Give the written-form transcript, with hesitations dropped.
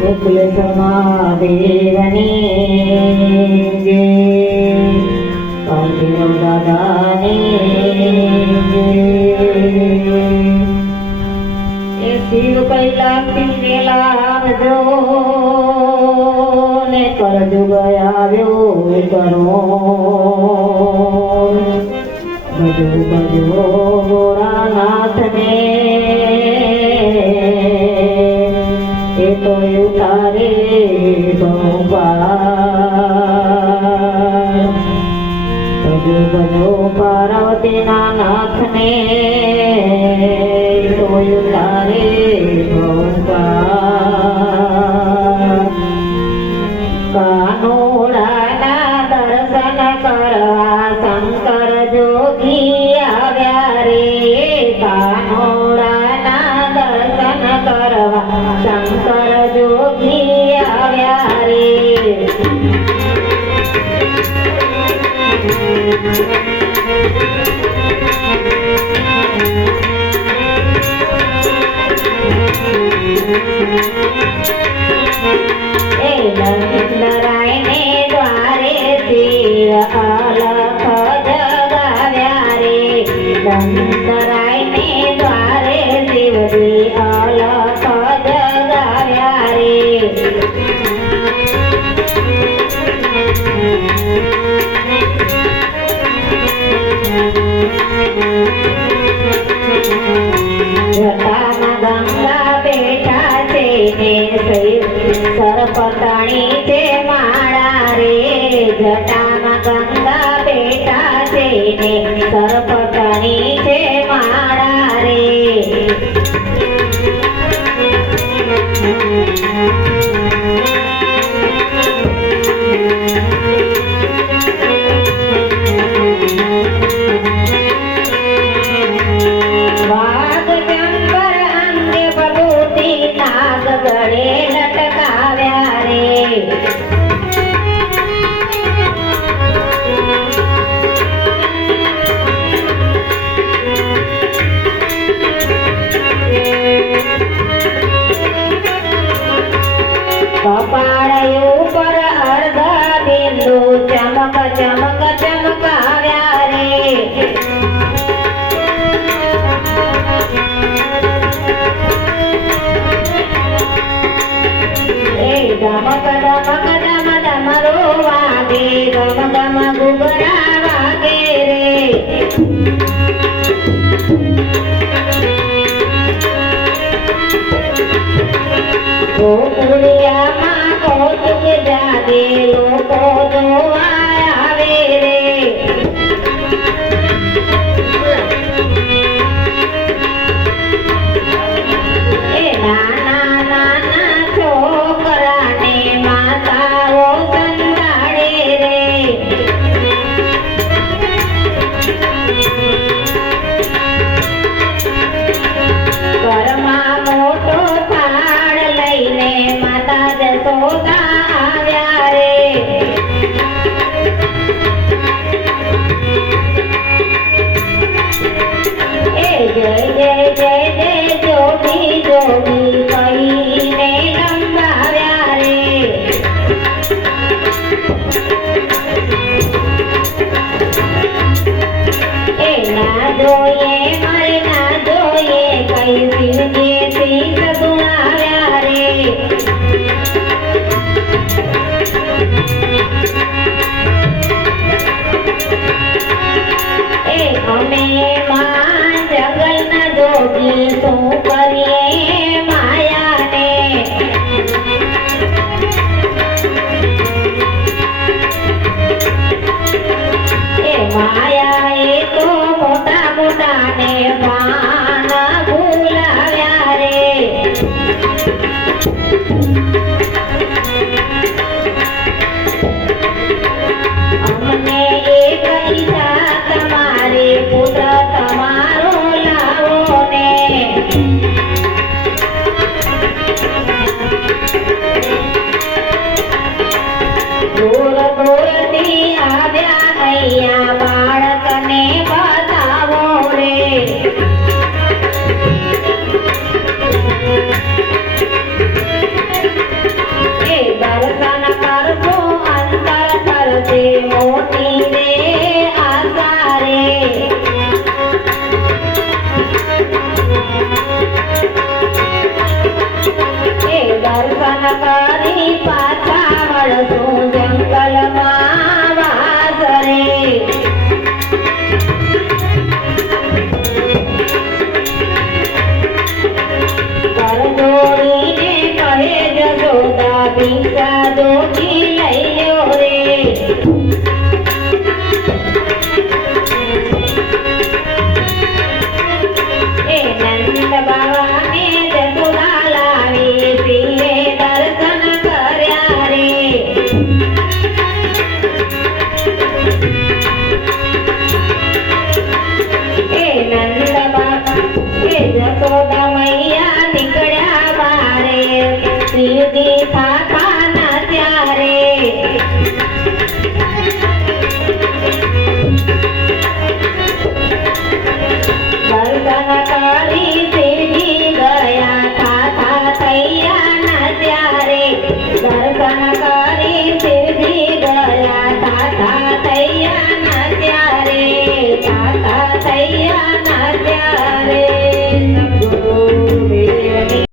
ગોકુલ સમાદેવની જય, કાલભૈરવ દાદાની જય. એ શિવ કૈલાસથી લાવજો ને કરજુગ આવ્યો કરો, ભજો ભજો ગોરાનાથને એ તો ઉતારે ભગવાન. ભજો ભજો પાર્વતીના નાથને એ તો ઉતારે ભગવાન. કાનોડાના દર્શન કરવા શંકર જોગી આવ્યા રે, કાનોડાના દર્શન કરવા શંકર જોગી આવ્યા રે. એ લરાયને દ્વારે શિવ અલખ જગાવ્યા રે, લરાયને દ્વારે શિવજી અલખ જગાવ્યા રે. જટામાં ગંગા બેઠા છે ને સરપતાણી છે માળા રે, જટામાં ગંગા બેઠા છે ને સરપતાણી છે માળા રે. વાઘ જંગર અંગે ભભૂતિ નાગ ગળે લટકાવ્યા રે, કપાળ ઉપર અર્ધ બિંદુ ચમક ચમક ચમકાવ્યા રે. ધમક ધમક ધમ ધમરો વાગે, ગમ ગમ ગુગરા વાગે રે. ગોકુળિયામાં કૌતુક જાગે, લોકો જોવા આવે રે. એ નાના નાના છોકરાને માતાઓ સંતાડે રે. ઘરમાં મોટો થાળ લઈને માતા જશોદા આવ્યા રે. એ જય જય જય જય જોગી જોગી કહીને લંબાવ્યા રે. એ ના જોઈએ મારે ના જોઈએ કઈ શિવજીએ શીશ ગુણાવ્યા રે. એ અમે માં જંગલના જોગી શું કરીએ માયાને. એ માયા એ તો મોટા મોટાને પાન ભૂલાવ્યા રે. અમને એક ઈચ્છા તમારે પુત્ર તમારો લાવો ને. દૂર દૂરથી આવ્યા અહીંયા બાળ યશોદા